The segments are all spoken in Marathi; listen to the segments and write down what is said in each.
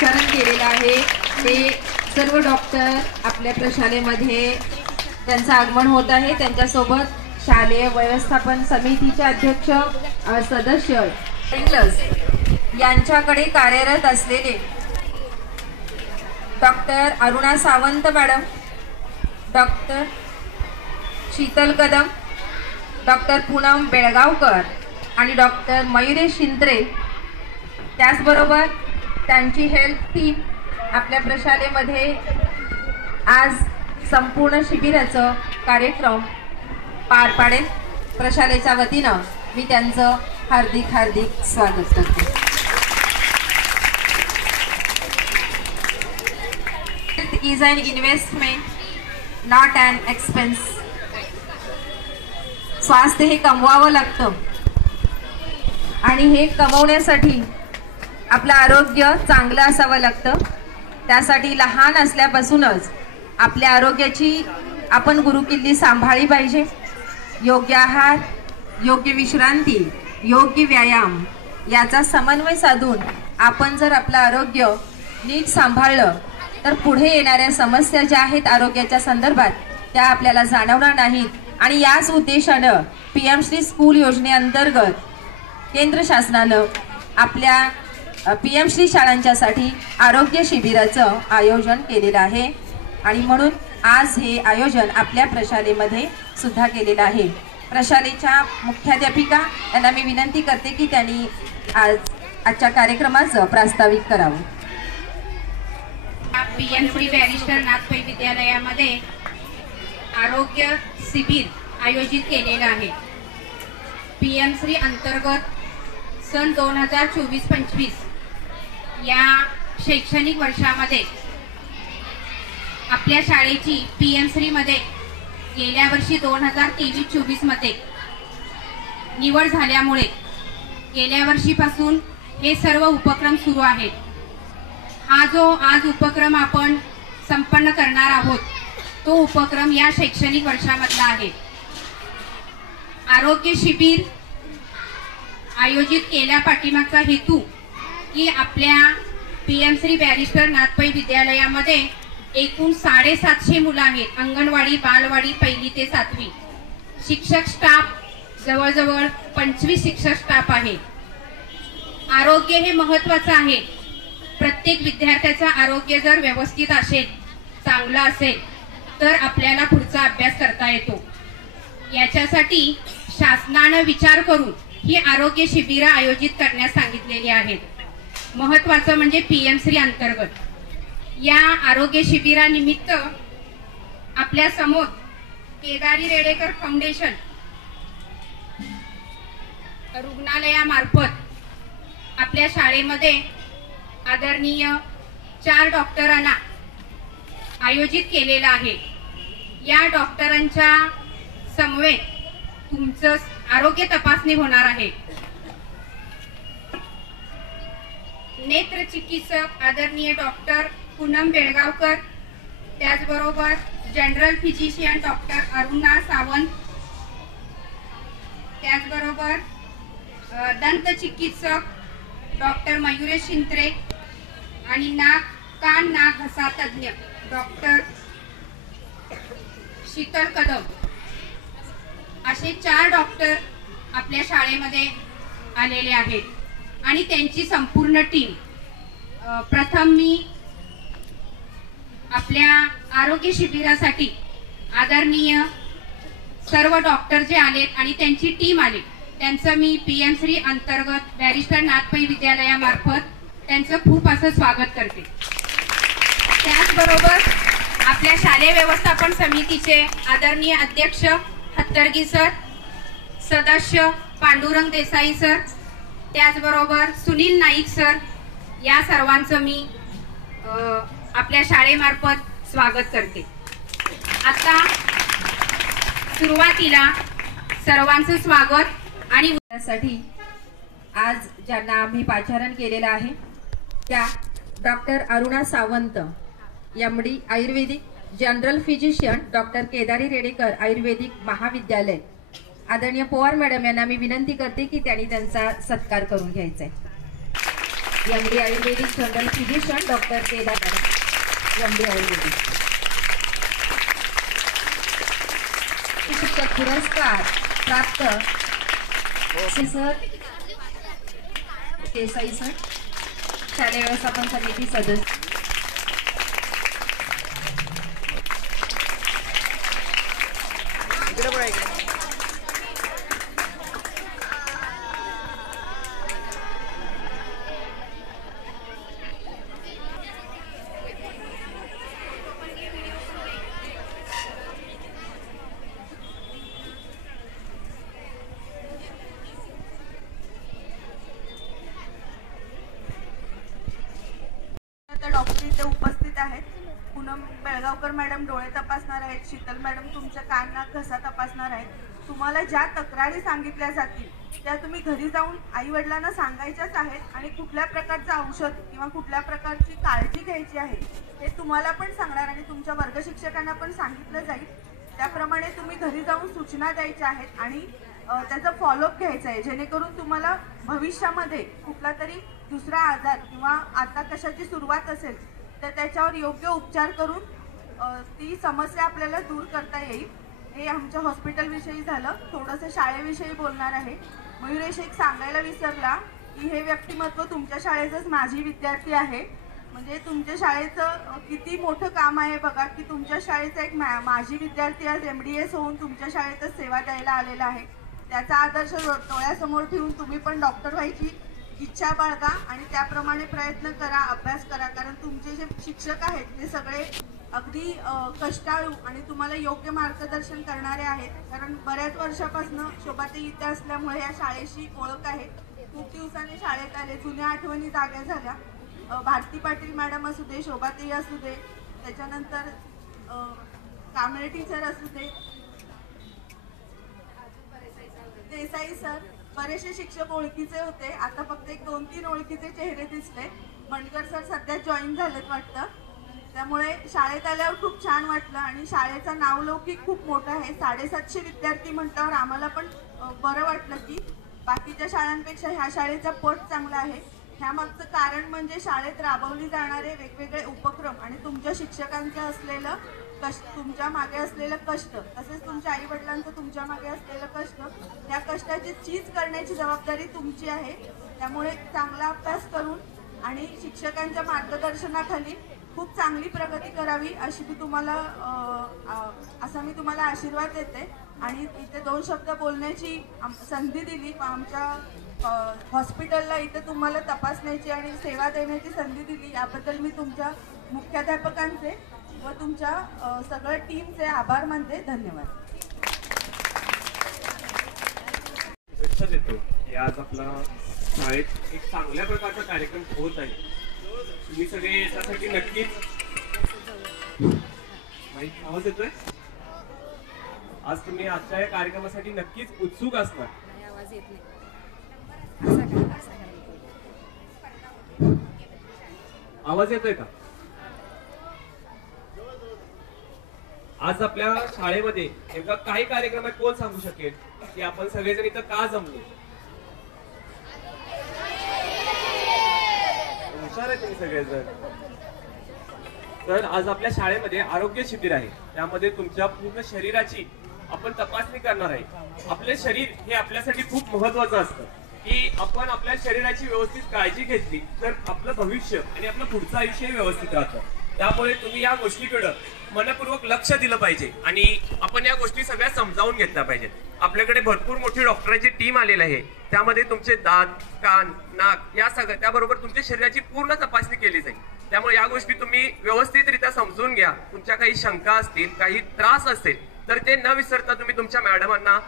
पाचारण केलेलं आहे ते सर्व डॉक्टर आपल्या प्रशालेमध्ये त्यांचं आगमन होत आहे। त्यांच्यासोबत शालेय व्यवस्थापन समितीचे अध्यक्ष सदस्य यांच्याकडे कार्यरत असलेले doctor Aruna Sawant madam, doctor Sheetal Kadam, doctor Poonam Belgaonkar आणि डॉक्टर मयुरेश शिंत्रे, त्याचबरोबर त्यांची हेल्थ टीम आपल्या प्रशालेमध्ये आज संपूर्ण शिबिराचं कार्यक्रम पार पाडेल। प्रशालेच्या वतीनं मी त्यांचं हार्दिक हार्दिक स्वागत करते। Health is an investment, not an expense. स्वास्थ्य हे कमवावं लागतं आणि हे कमवण्यासाठी आपलं आरोग्य चांगलं असावं लागतं। त्यासाठी लहान असल्यापासूनच आपल्या आरोग्याची आपण गुरुकिल्ली सांभाळली पाहिजे। योग्य आहार, योग्य विश्रांती, योग्य व्यायाम याचा समन्वय साधून आपण जर आपलं आरोग्य नीट सांभाळलं तर पुढे येणाऱ्या समस्या ज्या आहेत आरोग्याच्या संदर्भात त्या आपल्याला जाणवणार नाहीत। आणि याच उद्देशानं PM श्री स्कूल योजनेअंतर्गत केंद्र शासनानं आपल्या PM श्री शाळांच्यासाठी आरोग्य शिबिराचं आयोजन केलेलं आहे आणि म्हणून आज हे आयोजन आपल्या प्रशालेमध्ये सुद्धा केलेलं आहे। प्रशालेच्या मुख्याध्यापिका यांना मी विनंती करते की त्यांनी आजच्या कार्यक्रमाचं प्रास्ताविक करावं। PM श्री बॅरिस्टर नाथपै विद्यालयामध्ये आरोग्य शिबिर आयोजित केलेलं आहे। PM श्री अंतर्गत सन 2024-25 या शैक्षणिक वर्षामध्ये आपल्या शाळेची PM श्री मध्ये गेल्या वर्षी 2023-24 मध्ये निवड झाल्यामुळे गेल्या वर्षीपासून हे सर्व उपक्रम सुरू आहेत। हा जो आज उपक्रम आपण संपन्न करणार आहोत तो उपक्रम या शैक्षणिक वर्षामधला आहे। आरोग्य शिबिर आयोजित केल्या पाठीमागचा हेतू की आपल्या PM श्री बॅरिस्टर नाथपै विद्यालयामध्ये एकूण 750 मुलं आहेत। अंगणवाडी, बालवाडी, 1ली ते 7वी, शिक्षक स्टाफ जवळजवळ 25 शिक्षक स्टाफ आहे। आरोग्य हे महत्त्वाचं आहे। प्रत्येक विद्यार्थ्याचं आरोग्य जर व्यवस्थित असेल, चांगलं असेल तर आपल्याला पुढचा अभ्यास करता येतो। याच्यासाठी शासनानं विचार करून ही आरोग्य शिबिरं आयोजित करण्यास सांगितलेली आहेत। महत्त्वाचं म्हणजे PM श्री अंतर्गत या आरोग्य शिबिरानिमित्त आपल्या समोर केदारी रेडेकर फाउंडेशन रुग्णालयामार्फत आपल्या शाळेमध्ये आदरणीय 4 डॉक्टरांना आयोजित केलेला आहे। या डॉक्टरांच्या समवेत तुमचं आरोग्य तपासणी होणार आहे। नेत्र चिकित्सक आदरणीय डॉक्टर पूनम बेळगावकर, त्याचबरोबर general physician doctor Aruna Sawant, त्याचबरोबर दंत चिकित्सक डॉक्टर मयुरेश शिंत्रे आणि नाक कान नाक घसा तज्ञ डॉक्टर शीतल कदम असे 4 डॉक्टर आपल्या शाळेमध्ये आलेले आहेत आणि त्यांची संपूर्ण टीम। प्रथम मी आपल्या आरोग्य शिबिरासाठी आदरणीय सर्व डॉक्टर जे आलेत आणि त्यांची टीम आली त्यांचं मी PM श्री अंतर्गत बॅरिस्टर नाथपै विद्यालयामार्फत त्यांचं खूप असं स्वागत करते। त्याचबरोबर आपल्या शालेय व्यवस्थापन समितीचे आदरणीय अध्यक्ष हत्तरगी सर, सदस्य पांडुरंग देसाई सर, त्याचबरोबर सुनील नाईक सर, या सर्वांचं मी आपल्या शाळेमार्फत स्वागत करते। आता सुरुवातीला सर्वांचं स्वागत आणि साठी आज ज्यांना आम्ही पाचारण केलेलं आहे त्या doctor Aruna Sawant MD ayurvedic, general physician doctor Kedari Redekar ayurvedic महाविद्यालय, आदरणीय पवार मॅडम यांना मी विनंती करते की त्यांनी त्यांचा सत्कार करून घ्यायचा आहे। MD ayurvedic general physician doctor Kedar madam, MD ayurvedic. शिक्षक पुरस्कार प्राप्त सर देसाई सर, शालेय व्यवस्थापन समिती सदस्य. डॉक्टर इथे उपस्थित आहेत. पूनम बेळगावकर मॅडम डोळे तपासणार आहेत. शीतल मॅडम तुमच्या कान नाक घसा तपासणार आहेत. तुम्हाला ज्या तक्रारी सांगितल्या जातील त्या तुम्ही घरी जाऊन आई वडिलांना सांगायच्याच आहेत आणि कुठल्या प्रकारचं औषध किंवा कुठल्या प्रकारची काळजी घ्यायची आहे हे तुम्हाला पण सांगणार आणि तुमच्या वर्ग शिक्षकांना पण सांगितलं जाईल. त्याप्रमाणे तुम्ही घरी जाऊन सूचना द्यायच्या आहेत आणि त्याचा फॉलोअप घ्यायचा आहे, जेणेकरून तुम्हाला भविष्यामध्ये कुठला तरी दुसरा आजार किंवा आता कशाची सुरुवात असेल तर त्याच्यावर योग्य उपचार करून ती समस्या आपल्याला दूर करता येईल. हे आमच्या हॉस्पिटलविषयी झालं. थोडंसं शाळेविषयी बोलणार आहे. मयुरेश एक सांगायला विसरला की हे व्यक्तिमत्व तुमच्या शाळेचंच माजी विद्यार्थी आहे. म्हणजे तुमच्या शाळेचं किती मोठं काम आहे बघा की तुमच्या शाळेचा एक माजी विद्यार्थी आज MDS होऊन तुमच्या शाळेतच सेवा द्यायला आलेला आहे. त्याचा आदर्श डोळ्यासमोर ठेवून तुम्ही पण डॉक्टर व्हायची इच्छा बाळगा आणि त्याप्रमाणे प्रयत्न करा, अभ्यास करा. कारण तुमचे जे शिक्षक आहेत ते सगळे अगदी कष्टाळू आणि तुम्हाला योग्य मार्गदर्शन करणारे आहेत. कारण बऱ्याच वर्षापासून शोभाताई इथे असल्यामुळे या शाळेशी ओळख आहे. खूप दिवसांनी शाळेत आले, जुन्या आठवणी जाग्या झाल्या. भारती पाटील मॅडम असू दे, शोभाताई असू दे, त्याच्यानंतर कांबळे टीचर असू दे, देसाई सर, बरेचसे शिक्षक ओळखीचे होते. आता फक्त एक 2-3 ओळखीचे चेहरे दिसले. बंडकर सर सध्या जॉईन झालेत वाटतं. त्यामुळे शाळेत आल्यावर खूप छान वाटलं आणि शाळेचा नावलौकिक खूप मोठा आहे. 750 विद्यार्थी म्हटल्यावर आम्हाला पण बरं वाटलं की बाकीच्या शाळांपेक्षा ह्या शाळेचा पट चांगला आहे. ह्यामागचं कारण म्हणजे शाळेत राबवली जाणारे वेगवेगळे उपक्रम आणि तुमच्या शिक्षकांचं असलेलं कष्ट, तुमच्या मागे असलेलं कष्ट, तसेच तुमच्या आई वडिलांचं तुमच्या मागे असलेलं कष्ट, त्या कष्टाची चीज करण्याची जबाबदारी तुमची आहे. त्यामुळे चांगला अभ्यास करून आणि शिक्षकांच्या मार्गदर्शनाखाली खूप चांगली प्रगती करावी अशी मी तुम्हाला आशीर्वाद देते. आणि इथे 2 शब्द बोलण्याची संधी दिली, आमच्या हॉस्पिटलला इथे तुम्हाला तपासण्याची आणि सेवा देण्याची संधी दिली, याबद्दल मी तुमच्या मुख्याध्यापकांचे व तुमच्या सगळ्या टीमचे आभार मानते. धन्यवाद. शुभेच्छा देतो की आज आपला शाळेत एक चांगल्या प्रकारचा कार्यक्रम होत आहे. तुम्ही सगळे याच्यासाठी नक्कीच आवाज येतोय. आज तुम्ही आजच्या या कार्यक्रमासाठी नक्कीच उत्सुक असणार. आवाज येतोय का? आज आपल्या शाळेमध्ये नेमका काही कार्यक्रम आहे, कोण सांगू शकेल की आपण सगळेजण इथं का जमलो? हुशार आहे तुम्ही सगळेजण. तर आज आपल्या शाळेमध्ये आरोग्य शिबिर आहे. त्यामध्ये तुमच्या पूर्ण शरीराची आपण तपासणी करणार आहे. आपले शरीर हे आपल्यासाठी खूप महत्वाचं असतं की आपण आपल्या शरीराची व्यवस्थित काळजी घेतली तर आपलं भविष्य आणि आपलं पुढचं आयुष्य व्यवस्थित राहतं. त्यामुळे तुम्ही या गोष्टीकडे मनपूर्वक लक्ष दिलं पाहिजे आणि आपण या गोष्टी सगळ्या समजावून घेतल्या पाहिजेत. आपल्याकडे भरपूर मोठी डॉक्टरांची टीम आलेली आहे. त्यामध्ये तुमचे दात, कान, नाक या सगळं, त्याबरोबर तुमच्या शरीराची पूर्ण तपासणी केली जाईल. त्यामुळे या गोष्टी तुम्ही व्यवस्थितरित्या समजून घ्या. तुमच्या काही शंका असतील, काही त्रास असेल तर ते न विसरता तुम्ही तुमच्या मॅडमांना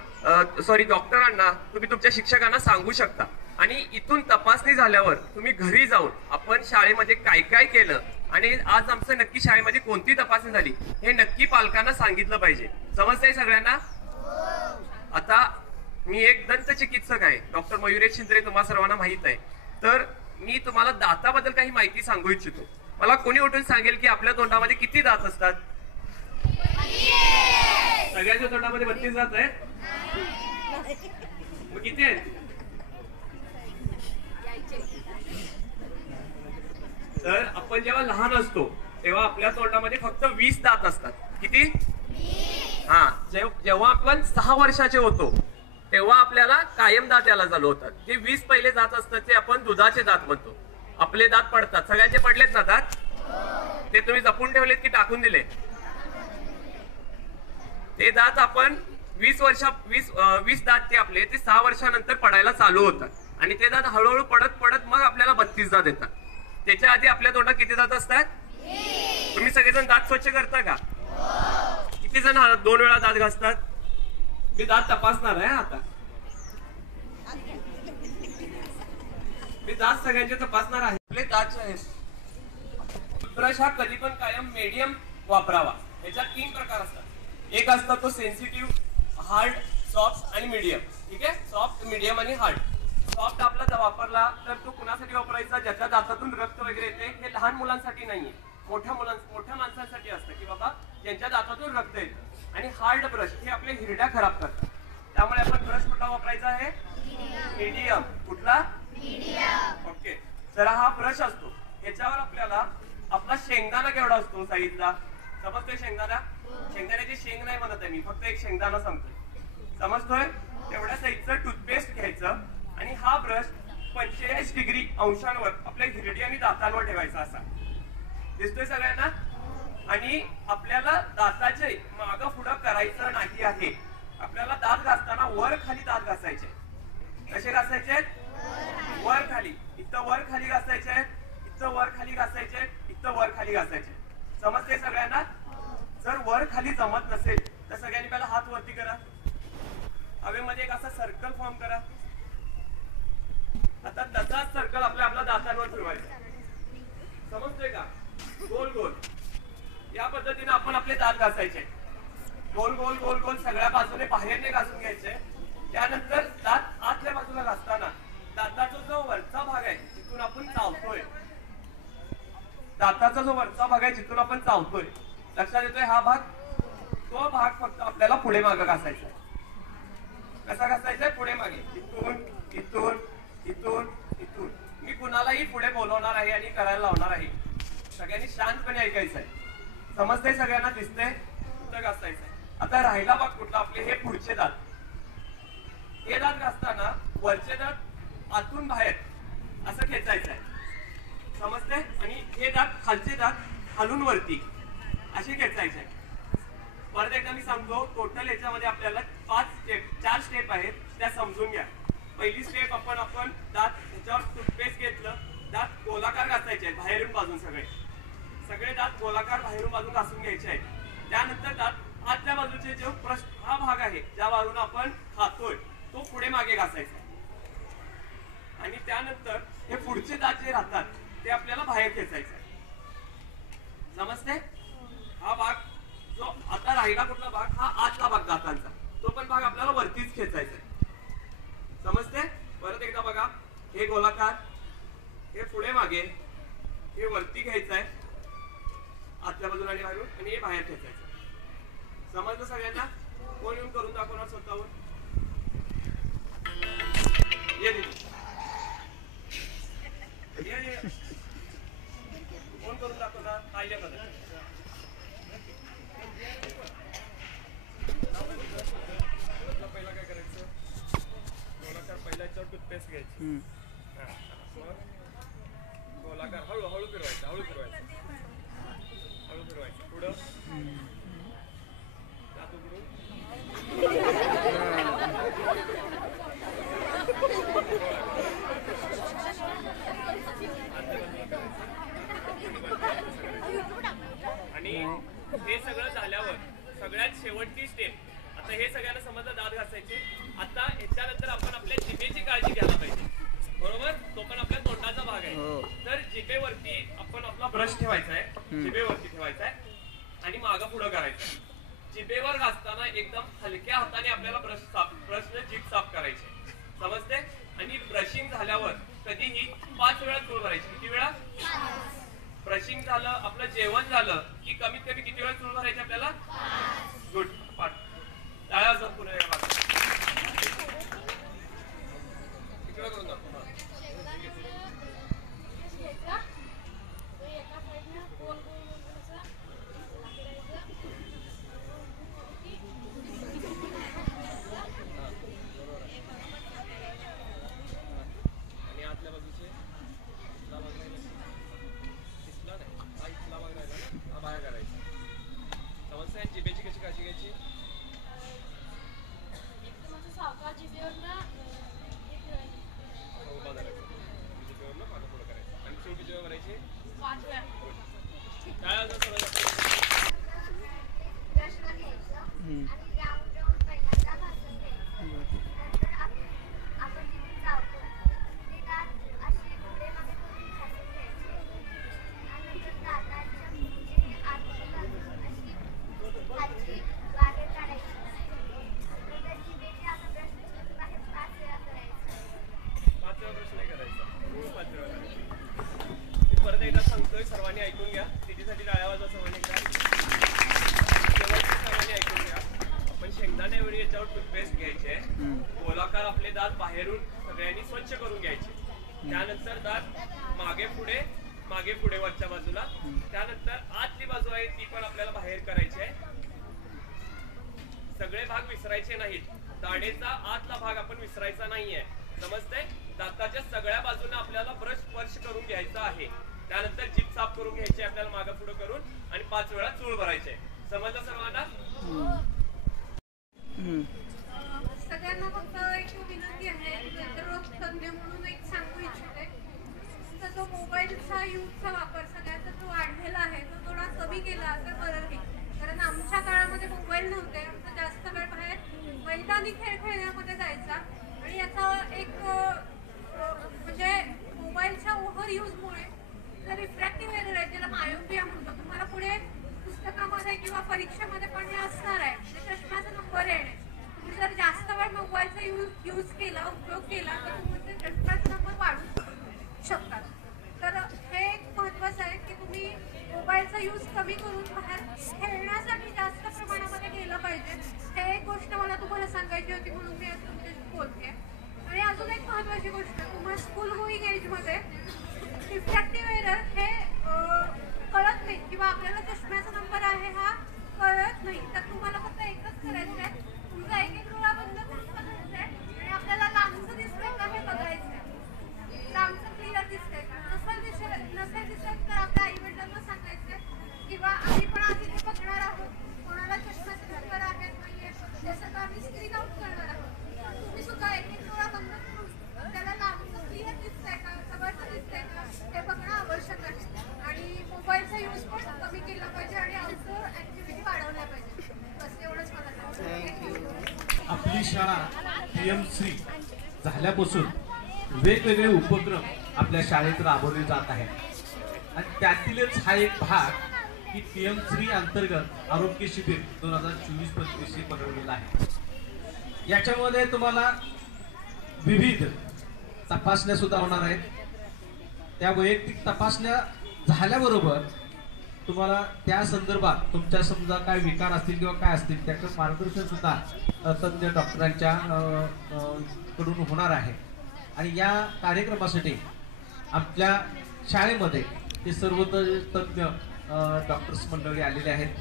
डॉक्टरांना, तुम्ही तुमच्या शिक्षकांना सांगू शकता. आणि इथून तपासणी झाल्यावर तुम्ही घरी जाऊन आपण शाळेमध्ये काय काय केलं आणि आज आमचं नक्की शाळेमध्ये कोणती तपासणी झाली हे नक्की पालकांना सांगितलं पाहिजे. समजतंय सगळ्यांना? आता मी एक दंत चिकित्सक आहे, डॉक्टर मयुरेश शिंद्रे, तुम्हा सर्वांना माहित आहे. तर मी तुम्हाला दाताबद्दल काही माहिती सांगू इच्छितो. मला कोणी उठून सांगेल की आपल्या तोंडामध्ये किती दात असतात? सगळ्यांच्या तोंडामध्ये 32 दात आहेत. मग किती आहेत? तर आपण जेव्हा लहान असतो तेव्हा आपल्या तोंडामध्ये फक्त 20 दात असतात. किती? हा. जेव्हा आपण 6 वर्षाचे होतो तेव्हा आपल्याला कायम दात यायला चालू होतात. जे 20 पहिले दात असतात ते आपण दुधाचे दात म्हणतो. आपले दात पडतात. सगळ्यांचे पडलेत ना दात? ते तुम्ही जपून ठेवलेत की टाकून दिले? ते दात आपण 20 दात ते आपले ते 6 वर्षानंतर पडायला चालू होतात आणि ते दात हळूहळू पडत पडत मग आपल्याला 32 दात येतात. त्याच्या आधी आपल्या तोंडात किती दात असतात? तुम्ही सगळेजण दात स्वच्छ करता का? किती जण 2 वेळा दात घासतात? मी दात तपासणार आहे आता. मी दात सगळ्यांचे तपासणार आहे. आपले दात आहेत. टूथब्रश हा कधी पण कायम मीडियम वापरावा. याच्यात 3 प्रकार असतात. एक असता तो सेन्सिटिव्ह, हार्ड, सॉफ्ट आणि मीडियम. ठीक आहे? सॉफ्ट, मीडियम आणि हार्ड. सॉफ्ट आपला जर वापरला तर तो कुणासाठी वापरायचा? ज्याच्या दातातून रक्त वगैरे येते. हे लहान मुलांसाठी नाहीये, मोठ्या माणसांसाठी असतं की बाबा ज्यांच्या दातातून रक्त येतं. आणि हार्ड ब्रश हे आपल्या हिरड्या खराब करतात. त्यामुळे आपण ब्रश कुठला वापरायचा आहे? मीडियम. कुठला? ओके. तर हा ब्रश असतो. याच्यावर आपल्याला आपला शेंगदाणा केवढा असतो साईजला? समजतोय शेंगदाणा? शेंगदाण्याची शेंग नाही म्हणत आहे मी, फक्त एक शेंगदाणा सांगतोय. समजतोय? तेवढ्या साईजचं टूथपेस्ट घ्यायचं आणि हा ब्रश 45 डिग्री अंशांवर आपल्या हिरडी आणि दातांवर ठेवायचा. असा दिसतोय सगळ्यांना? आणि आपल्याला दाताचे मागं पुढं करायचं नाही आहे. आपल्याला दात घासताना वर खाली दात घासायचे. कसे घासायचे? वर खाली. इथं वर खाली घासायचे, इथं वर खाली घासायचे, इथं वर खाली घासायचे. समजते सगळ्यांना? जर वर खाली जमत नसेल तर सगळ्यांनी पहिला हात वरती करा. हवेमध्ये एक असा सर्कल फॉर्म करा. आता तसाच सर्कल आपल्या दातांवर फिरवायचा. समजतोय का? गोल गोल. या पद्धतीने आपण आपले दात घासायचे. गोल गोल गोल गोल सगळ्या बाजूने बाहेरने घासून घ्यायचे. त्यानंतर दात आतल्या बाजूला घासताना दाताचा जो वरचा भाग आहे जिथून आपण चावतोय, दाताचा जो वरचा भाग आहे जिथून आपण चावतोय, लक्षात येतोय? हा भाग, तो भाग फक्त आपल्याला पुढे मागे घासायचा आहे. कसा घासायचा आहे? पुढे मागे. इथून इथून इथून इथून. मी कुणालाही पुढे बोलवणार आहे आणि करायला लावणार आहे. सगळ्यांनी शांतपणे ऐकायचं आहे. समजतंय सगळ्यांना? दिसतंय? कुठं घासायचंय? आता राहिला भाग कुठला? आपले हे पुढचे दात. हे दात घासताना वरचे दात आतून बाहेर असं खेचायचं आहे. समजते? आणि हे दात, खालचे दात खालून वरती असे खेचायचे आहे. परत एकदा मी सांगतो. टोटल याच्यामध्ये आपल्याला 4 स्टेप आहेत, त्या समजून घ्या. पहिली स्टेप आपण दात ह्याच्यावर टूथपेस्ट घेतलं, दात गोलाकार घासायचे आहेत बाहेरून बाजून. सगळे दात गोलाकार बाहेरून बाजून घासून घ्यायचे आहेत. त्यानंतर दात आतल्या बाजूचे जो हा भाग आहे ज्या बाजूने आपण खातोय तो पुढे मागे घासायचा. आणि त्यानंतर हे पुढचे दात जे राहतात ते आपल्याला बाहेर खेचायचे आहे. समजते? हा भाग जो आता राहिला कुठला भाग? हा आतला भाग दातांचा. तो पण भाग आपल्याला वरतीच खेचायचा आहे. समजते? परत एकदा बघा. हे गोलाकार, हे पुढे मागे, हे वरती घ्यायचं आहे आतल्या बाजूला आणि बाहेरून, आणि हे बाहेर खेचायचं. समजलं सगळ्यांना? कोण येऊन करून दाखवणार स्वतःहून? ये कोण करून दाखवणार? पाहिजे का? पहिला काय करायचं? गोलाकार पहिला याच्यावर टूथपेस्ट घ्यायची. गोलाकार हळूहळू फिरवायचं, हळू फिरवायचं, हळू फिरवायचं. पुढं दात उघडून आणि हे सगळं झाल्यावर सगळ्यात शेवटची स्टेप. आता हे सगळ्यांना समजलं दात घासायचे. आता याच्यानंतर आपण आपल्या जिभेची काळजी घ्यायला पाहिजे. बरोबर? तो पण आपल्या तोंडाचा भाग आहे. तर जिभेवरती आपण आपला ब्रश ठेवायचा आहे, जिभेवरती ठेवायचा आहे आणि मागं पुढं करायचं आहे. जिभेवर घासताना एकदम हलक्या हाताने आपल्याला ब्रशने जीभ साफ करायची. समजते? आणि ब्रशिंग झाल्यावर कधीही 5 वेळा चूळ भरायची. किती वेळा? ब्रशिंग झालं, आपलं जेवण झालं की कमीत कमी किती वेळा चूळ भरायची आपल्याला? गुड. पाठ टाळ्या वाजवा पुन्हा. इकडे करून दाखव. कसं आहे जिभेची कशी काळजी घ्यायची? उभा धरायचा, जिभेवरनं मागं पुढं करायचं आणि शेवटी जेव्हा करायची टाळ्या वाजवा सर्वांना. परत एकदा सांगतोय, सर्वांनी ऐकून घ्या. तिच्यासाठी टाळ्या वाजवा सर्वांनी एकदा. सर्वांनी ऐकून घ्या. आपण शेंगदाण्यावेळी याच्यावर टूथपेस्ट घ्यायचे, गोलाकार आपले दात बाहेरून सगळ्यांनी स्वच्छ करून घ्यायचे. त्यानंतर दात मागे पुढे वरच्या बाजूला. त्यानंतर आतली बाजू आहे ती पण आपल्याला बाहेर करायची आहे. सगळे भाग विसरायचे नाहीत. दाढेचा आतला भाग आपण विसरायचा नाहीये, समजतंय? दाताच्या सगळ्या बाजूने आपल्याला ब्रश स्पर्श करून घ्यायचा आहे. त्यानंतर जीभ साफ करून घ्यायची आपल्याला मागे पुढे करून आणि 5 वेळा चूळ भरायचे. समजलं सर्वांना? सगळ्यांना फक्त एक विनंती आहे, नेत्ररोग तज्ञ म्हणून एक सांगू इच्छिते. जो मोबाईलचा यूजचा वापर सगळ्यांचा जो वाढलेला आहे तो थोडा कमी केला तर बरं राहील. कारण आमच्या काळामध्ये मोबाईल नव्हते, आमचा जास्त वेळ बाहेर मैदानी खेळ खेळण्यामध्ये जायचा. आणि याचा एक म्हणजे मोबाईलच्या ओव्हर यूजमुळे जर रिफ्रॅक्टिव्ह एरर आहे, ज्याला मायोपिया म्हणतो, तुम्हाला पुढे पुस्तकामध्ये किंवा परीक्षेमध्ये पण हे असणार आहे, चष्म्याचा नंबर येणे. तुम्ही जर जास्त वेळ मोबाईलचा यूज केला, उपयोग केला तर तुमचे चष्म्याचा नंबर वाढू शकतात. तर हे एक महत्त्वाचं आहे की तुम्ही मोबाईलचा यूज कमी करून बाहेर खेळण्यासाठी जास्त प्रमाणामध्ये केलं पाहिजे. हे एक गोष्ट मला तुम्हाला सांगायची होती म्हणून मी आज तुमच्याशी बोलते. आणि अजून एक महत्त्वाची गोष्ट, तुम्हाला स्कूल गोईंग एजमध्ये रिफ्रॅक्टिव्ह एरर हे कळत नाही किंवा आपल्याला चष्म्याचा नंबर आहे हा कळत नाही. तर तुम्हाला फक्त एकच करायचं आहे, तुमचा एक डोळा बंद करून बघायचा आहे आणि आपल्याला लांबचं दिसतंय का हे बघायचं आहे. लांबचं क्लिअर दिसतंय का, नसेल दिसत तर आपल्या आई वडिलांना सांगायचं किंवा आम्ही पण आधी ते बघणार आहोत. कोणाला चष्म्याचा नंबर आहे नाहीये त्याचं आम्ही स्क्रीन आउट करणार आहोत. तुम्ही सुद्धा एक डोळा बंद करून त्याला लांबचं क्लिअर दिसतंय का, जवळचं दिसतंय का हे बघणं आवश्यक आहे. आणि मोबाईलचा यूज पण कमी केला पाहिजे आणि आउटडोर ऍक्टिव्हिटी वाढवल्या पाहिजे. बस एवढंच मला सांगायचं. आपली शाळा पीएम-श्री झाल्यापासून वेगवेगळे उपक्रम आपल्या शाळेत राबवले जात आहेत आणि त्यातीलच हा एक भाग की पीएम-श्री अंतर्गत आरोग्य शिबिर 2024-25 बनवलेला आहे. याच्यामध्ये तुम्हाला विविध तपासण्या सुद्धा होणार आहेत. त्या वैयक्तिक तपासण्या झाल्याबरोबर तुम्हाला त्या संदर्भात तुमच्या समजा काय विकार असतील किंवा काय असतील त्याचं मार्गदर्शन सुद्धा तज्ञ डॉक्टरांच्या कडून होणार आहे. आणि या कार्यक्रमासाठी आपल्या शाळेमध्ये ते सर्व तज्ञ डॉक्टर्स मंडळी आलेले आहेत.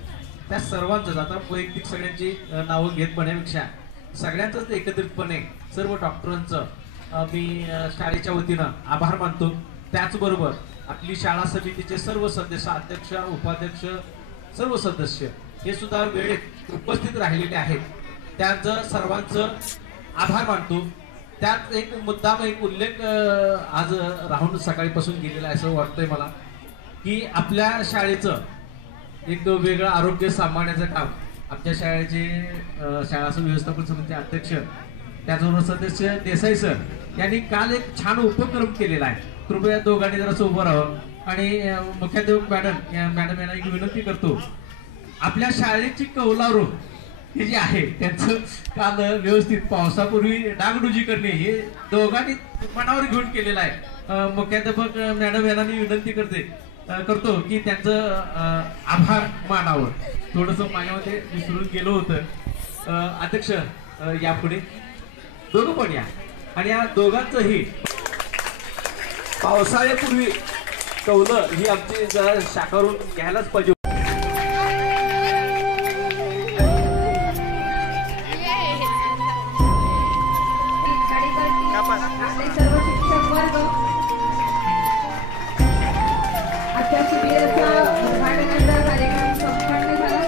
त्या सर्वांचंच आता वैयक्तिक सगळ्यांची नावं घेत म्हणण्यापेक्षा सगळ्यांचंच एकत्रितपणे सर्व डॉक्टरांचं मी शाळेच्या वतीनं आभार मानतो. त्याचबरोबर आपली शाळा समितीचे सर्व सदस्य, अध्यक्ष, उपाध्यक्ष, सर्व सदस्य हे सुद्धा वेळेत उपस्थित राहिलेले आहेत. त्यांचं सर्वांचं आभार मानतो. त्यात एक मुद्दाम एक उल्लेख आज राहून सकाळीपासून गेलेला आहे असं वाटतंय मला की आपल्या शाळेचं एक वेगळं आरोग्य सांभाळण्याचं काम आमच्या शाळेचे शाळा व्यवस्थापन समितीचे अध्यक्ष त्याचबरोबर सदस्य देसाई सर यांनी काल एक छान उपक्रम केलेला आहे. कृपया दोघांनी जरासं उभं राहावं आणि मुख्याध्यापक मॅडम यांना एक विनंती करतो, आपल्या शाळेची कौलारू हे जे आहे त्यांचं काल व्यवस्थित पावसापूर्वी डागडुजी करणे हे दोघांनी मनावर घेऊन केलेलं आहे. मुख्याध्यापक मॅडम यांना मी विनंती करतो की त्यांचं आभार मानावं. थोडंसं माझ्यामध्ये विसरून गेलो होतं. अध्यक्ष यापुढे दोघं पण या आणि या दोघांचंही पावसाळ्यापूर्वी कौलं ही आमची जरा शाखावरून घ्यायलाच पाहिजे. आपले सर्व शिक्षक वर्ग आजच्या शिबिराचा उद्घाटनाचा कार्यक्रम संपन्न झाला.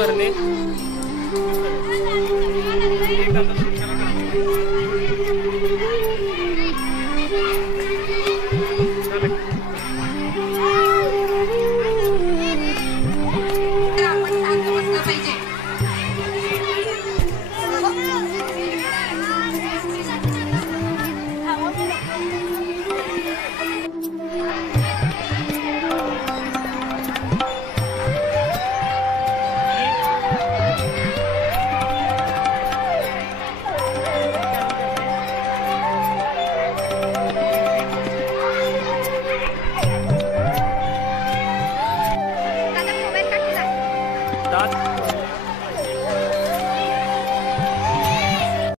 भरणे